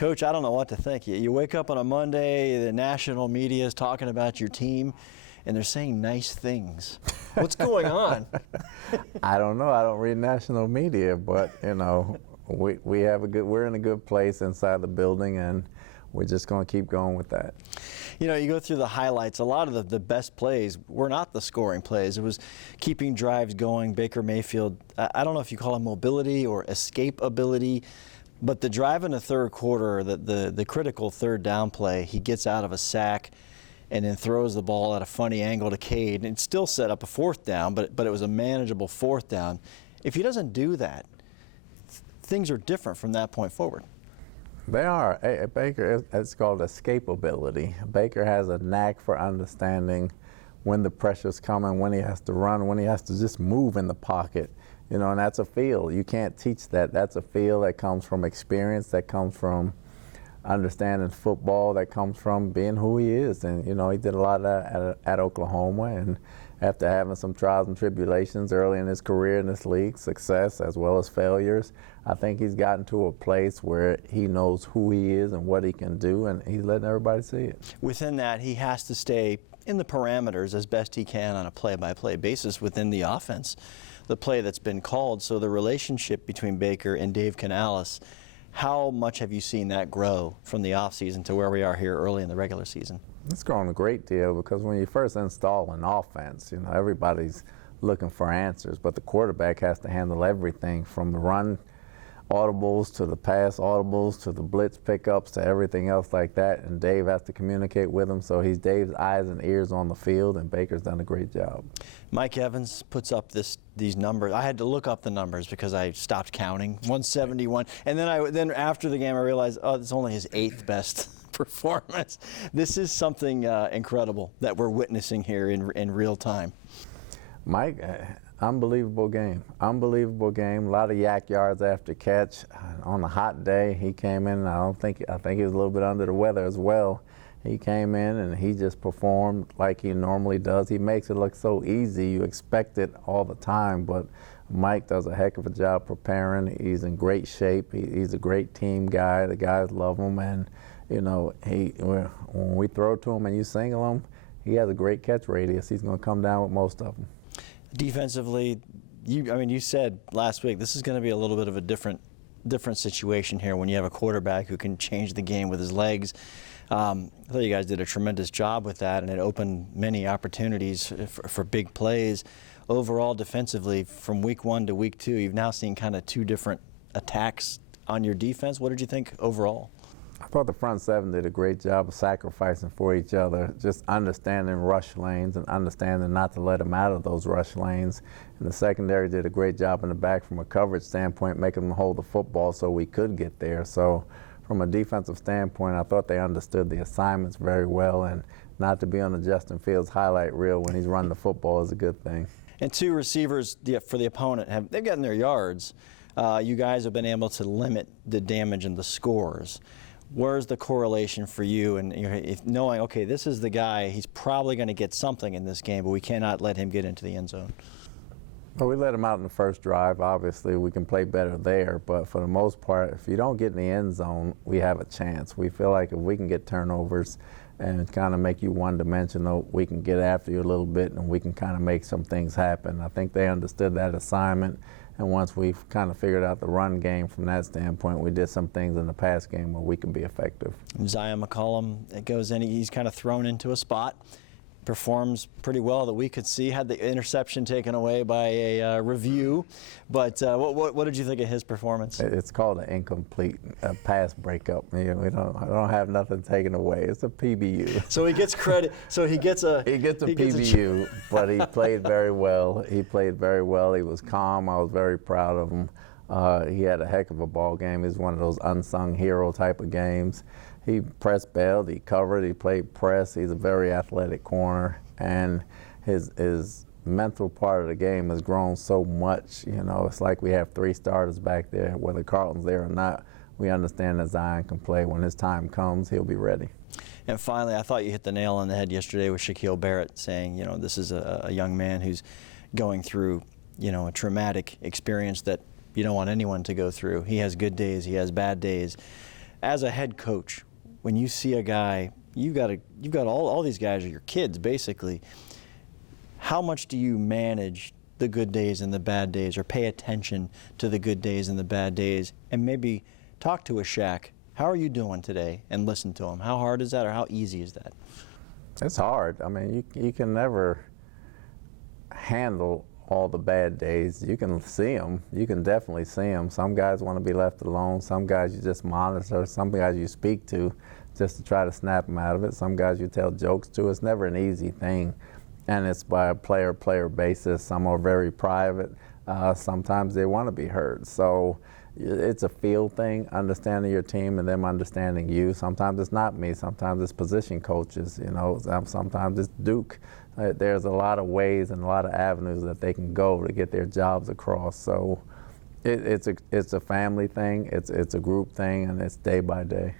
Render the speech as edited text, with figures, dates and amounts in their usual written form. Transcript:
Coach, I don't know what to think. You wake up on a Monday, the national media is talking about your team, and they're saying nice things. What's going on? I don't know. I don't read national media, but you know, we're in a good place inside the building, and we're just going to keep going with that. You know, you go through the highlights. A lot of the best plays were not the scoring plays. It was keeping drives going. Baker Mayfield, I don't know if you call it mobility or escape ability, but the drive in the third quarter, the critical third down play, he gets out of a sack and then throws the ball at a funny angle to Cade, and it still set up a fourth down, but it was a manageable fourth down. If he doesn't do that, things are different from that point forward. They are. Baker, it's called escapability. Baker has a knack for understanding when the pressure's coming, when he has to run, when he has to just move in the pocket. You know, and that's a feel. You can't teach that. That's a feel that comes from experience, that comes from understanding football, that comes from being who he is. And, you know, he did a lot of that at Oklahoma, and after having some trials and tribulations early in his career in this league, success as well as failures, I think he's gotten to a place where he knows who he is and what he can do, and he's letting everybody see it. Within that, he has to stay in the parameters as best he can on a play-by-play basis within the offense, the play that's been called. So the relationship between Baker and Dave Canales, how much have you seen that grow from the offseason to where we are here early in the regular season? It's grown a great deal, because when you first install an offense, you know, everybody's looking for answers, but the quarterback has to handle everything from the run audibles to the pass audibles to the blitz pickups to everything else like that, and Dave has to communicate with him, so he's Dave's eyes and ears on the field, and Baker's done a great job. Mike Evans puts up these numbers. I had to look up the numbers because I stopped counting. 171, and then after the game I realized, oh, it's only his 8th best performance. This is something incredible that we're witnessing here in real time. Mike, unbelievable game. Unbelievable game. A lot of yak yards after catch. On a hot day, he came in. I think he was a little bit under the weather as well. He came in and he just performed like he normally does. He makes it look so easy. You expect it all the time, but Mike does a heck of a job preparing. He's in great shape. He's a great team guy. The guys love him, and you know, when we throw to him and you single him, he has a great catch radius. He's going to come down with most of them. Defensively, you said last week this is going to be a little bit of a different situation here when you have a quarterback who can change the game with his legs. I thought you guys did a tremendous job with that, and it opened many opportunities for big plays. Overall, defensively, from week 1 to week 2, you've now seen kind of 2 different attacks on your defense. What did you think overall? I thought the front 7 did a great job of sacrificing for each other, just understanding rush lanes and understanding not to let them out of those rush lanes. And the secondary did a great job in the back from a coverage standpoint, making them hold the football so we could get there. So from a defensive standpoint, I thought they understood the assignments very well, and not to be on the Justin Fields highlight reel when he's running the football is a good thing. And 2 receivers for the opponent, they've gotten their yards. You guys have been able to limit the damage and the scores. Where's the correlation for you, and knowing, okay, this is the guy, he's probably going to get something in this game, but we cannot let him get into the end zone? Well, we let him out in the first drive. Obviously, we can play better there, but for the most part, if you don't get in the end zone, we have a chance. We feel like if we can get turnovers and kind of make you one-dimensional, we can get after you a little bit, and we can kind of make some things happen. I think they understood that assignment. And once we've kind of figured out the run game from that standpoint, we did some things in the pass game where we can be effective. Zion McCollum, it goes in, he's kind of thrown into a spot, performs pretty well that we could see, had the interception taken away by a review. But what did you think of his performance? It's called an incomplete pass breakup. You know, I don't have nothing taken away. It's a PBU. So he gets credit. So he gets a PBU, but he played very well. He played very well. He was calm. I was very proud of him. He had a heck of a ball game. He's one of those unsung hero type of games. He pressed bailed, he covered, he played press. He's a very athletic corner, and his mental part of the game has grown so much. You know, it's like we have 3 starters back there. Whether Carlton's there or not, we understand that Zion can play. When his time comes, he'll be ready. And finally, I thought you hit the nail on the head yesterday with Shaquille Barrett saying, you know, this is a young man who's going through, you know, a traumatic experience that you don't want anyone to go through. He has good days, he has bad days. as a head coach, when you see a guy, you've got all these guys are your kids basically. How much do you manage the good days and the bad days, or pay attention to the good days and the bad days, and maybe talk to a Shaq? How are you doing today? And listen to him. How hard is that, or how easy is that? It's hard. I mean, you can never handle all the bad days. You can see them. You can definitely see them. Some guys want to be left alone. Some guys you just monitor. Some guys you speak to just to try to snap them out of it. Some guys you tell jokes to. It's never an easy thing. And it's by a player-player basis. Some are very private. Sometimes they want to be heard. So it's a feel thing, understanding your team and them understanding you. Sometimes it's not me. Sometimes it's position coaches. You know, sometimes it's Duke. There's a lot of ways and a lot of avenues that they can go to get their jobs across. So it's a family thing. It's a group thing, and it's day by day.